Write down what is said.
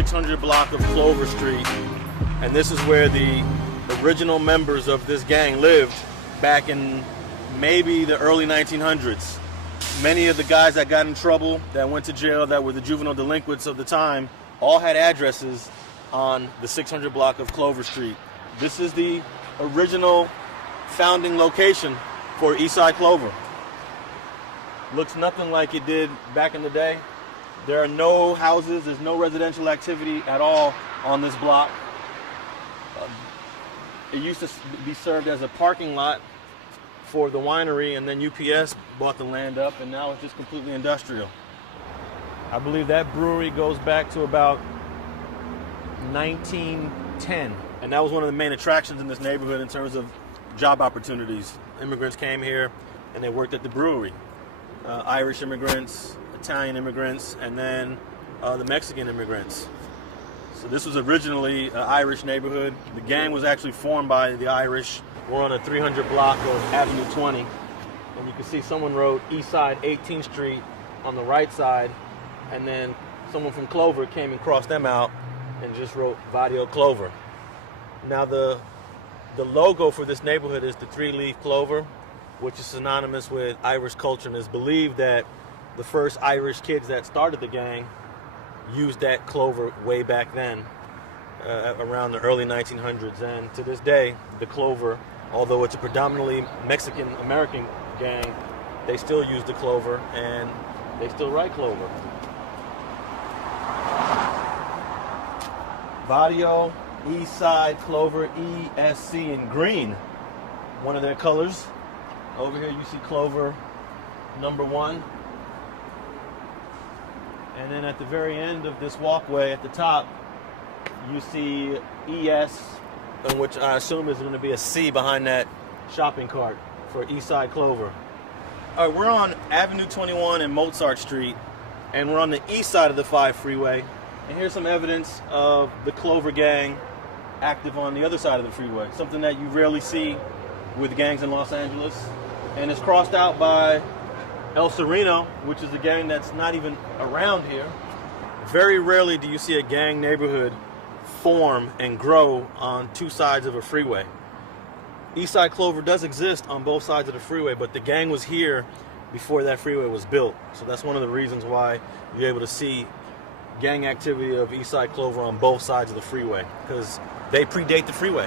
600 block of Clover Street, and this is where the original members of this gang lived back in maybe the early 1900s. Many of the guys that got in trouble, that went to jail, that were the juvenile delinquents of the time, all had addresses on the 600 block of Clover Street. This is the original founding location for Eastside Clover. Looks nothing like it did back in the day. There are no houses, there's no residential activity at all on this block. It used to be served as a parking lot for the winery, and then UPS bought the land up, and now it's just completely industrial. I believe that brewery goes back to about 1910, and that was one of the main attractions in this neighborhood in terms of job opportunities. Immigrants came here and they worked at the brewery. Irish immigrants, Italian immigrants, and then the Mexican immigrants. So this was originally an Irish neighborhood. The gang was actually formed by the Irish. We're on a 300 block of Avenue 20, and you can see someone wrote Eastside 18th Street on the right side, and then someone from Clover came and crossed them out and just wrote Barrio Clover. Now the logo for this neighborhood is the three-leaf clover, which is synonymous with Irish culture, and it's believed that the first Irish kids that started the gang used that clover way back then, around the early 1900s. And to this day, the clover, although it's a predominantly Mexican-American gang, they still use the clover and they still write Clover. Barrio Eastside Clover, ESC in green, one of their colors. Over here you see Clover #1. And then at the very end of this walkway at the top, you see ES, in which I assume is going to be a C behind that shopping cart for Eastside Clover. All right, we're on Avenue 21 and Mozart Street, and we're on the east side of the 5 freeway. And here's some evidence of the Clover gang active on the other side of the freeway, something that you rarely see with gangs in Los Angeles. And it's crossed out by El Sereno, which is a gang that's not even around here. Very rarely do you see a gang neighborhood form and grow on two sides of a freeway. Eastside Clover does exist on both sides of the freeway, but the gang was here before that freeway was built. So that's one of the reasons why you're able to see gang activity of Eastside Clover on both sides of the freeway, because they predate the freeway.